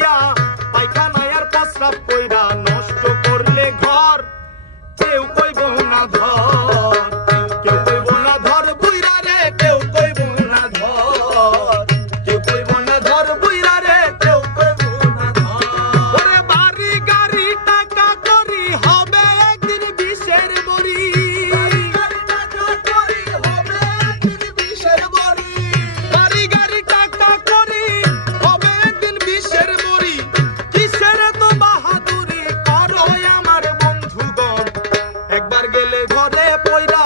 হইয়া পায়খানায় আর প্রস্রাব কইরা নষ্ট করলে ঘর কেউ কইব না ধর কেউ কইব না ধর বুইরা রে কেউ কইব না ধর কেউ কইব না ধর বুইরা রে কেউ কইব না ধর ওরে বাড়ি গাড়ি টাকা করি হবে একদিন বিষের বড়ি বাড়ি গাড়ি টাকা করি হবে একদিন বিষের বড়ি বাড়ি গাড়ি টাকা করি হবে একদিন বিষের বড়ি কিসের তো বাহাদুরি করো আমার বন্ধুগণ একবার গেলে ঘরে পয়রা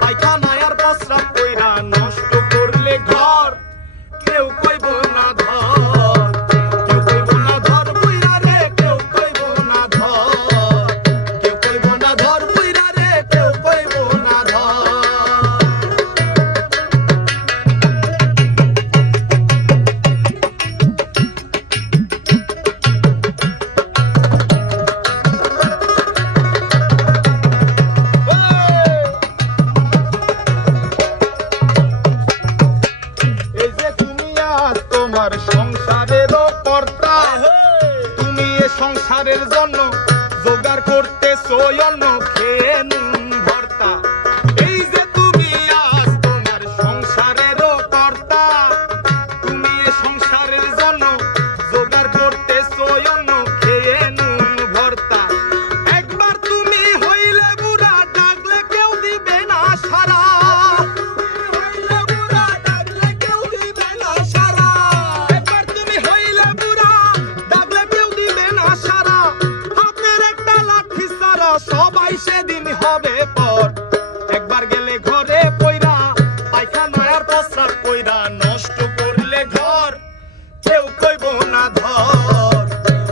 পায়খানায় আর প্রস্রাব কইরা নষ্ট করলে ঘর কেউ কইব না ধর কেউ কইব না ধর বুইরা রে কেউ কইব না ধর কেউ কইব না ধর বুইরা রে কেউ কইব না ধর এই যে তুমি আজ তোমার সংসারেরও কর্তা তুমি এ সংসারের জন্য জোগাড় করতেছো অন্ন খেয়ে নুন ভর্তা এই যে তুমি আজ তোমার সংসারেরও কর্তা তুমি এ সংসারের জন্য জোগাড় করতেছো অন্ন খেয়ে নুন ভর্তা একবার তুমি হইলে বুড়া ডাকলে কেউ দিবে না সারা একবার তুমি হইলে বুড়া ডাকলে কেউ দিবে না সারা হাতের একটা লাঠি সারা সবাই সেদিন হবে পর একবার গেলে ঘরে পয়রা পায়খানায় আর প্রস্রাব কইরা নষ্ট করলে ঘর কেউ কইব না ধর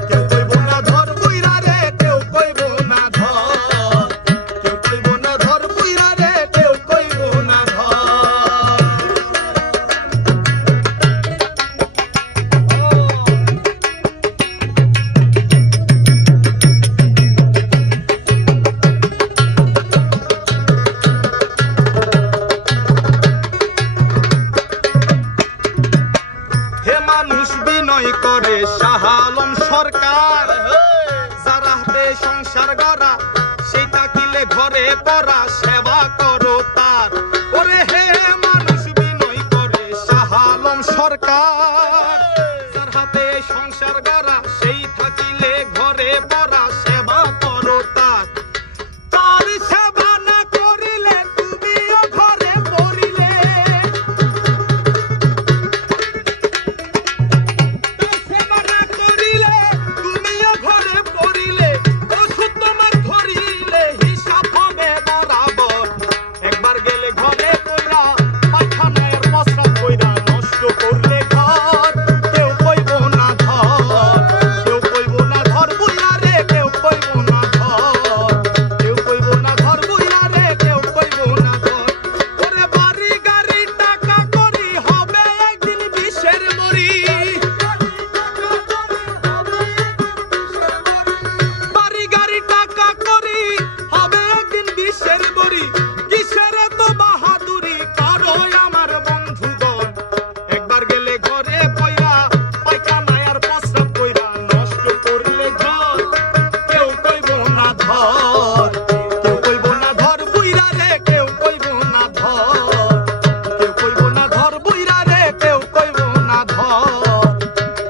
কেউ কইব না ধর বুইরা রে কেউ কইব না ধর কেউ কইব না ধর বুইরা রে কেউ কইব না ধর হে মানুষ বিনয় করে শাহ আলম সরকার যারা হাতে সংসার গড়া সেই থাকিলে ঘরে পড়া সেবা করো তার ওরে হে মানুষ বিনয় করে শাহ আলম সরকার যার হাতে সংসার গড়া সেই থাকিলে ঘরে পড়া সেবা করো তার তার সেবা না করিলে তুমিও ঘরে পড়িলে সেবা না করিলে তুমিও ঘরে পড়িলে ওষুধ তোমার ধরিলে হিসাব হবে বরাবর একবার গেলে ঘরে পয়রা পায়খানায় প্রস্রাব কইরা নষ্ট করলে ঘর কেউ কইব না ধর কেউ কইব না ধর বুইরা রে কেউ কইব না ধর কেউ কইব না ধর বুইরা রে কেউ কইব না ধর ওরে বাড়ি গাড়ি টাকা করি হবে একদিন বিষের বড়ি বাড়ি গাড়ি টাকা করি হবে একদিন বিষের বড়ি কিসের তো বাহাদুরি করো আমার বন্ধুগণ একবার গেলে ঘরে পয়রা পায়খানায় আর প্রস্রাব কইরা নষ্ট করলে ঘর কেউ কইব না ধর কেউ কইব না ধর বুইরা রে কেউ কইব না ধর কেউ কইব না ধর বুইরা রে কেউ কইব না ধর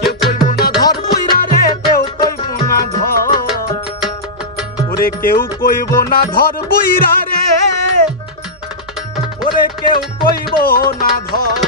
কেউ কইব না ধর বুইরা রে কেউ কইব না ধর ওরে কেউ কইব না ধর বুইরা রে ওরে কেউ কইব না ধর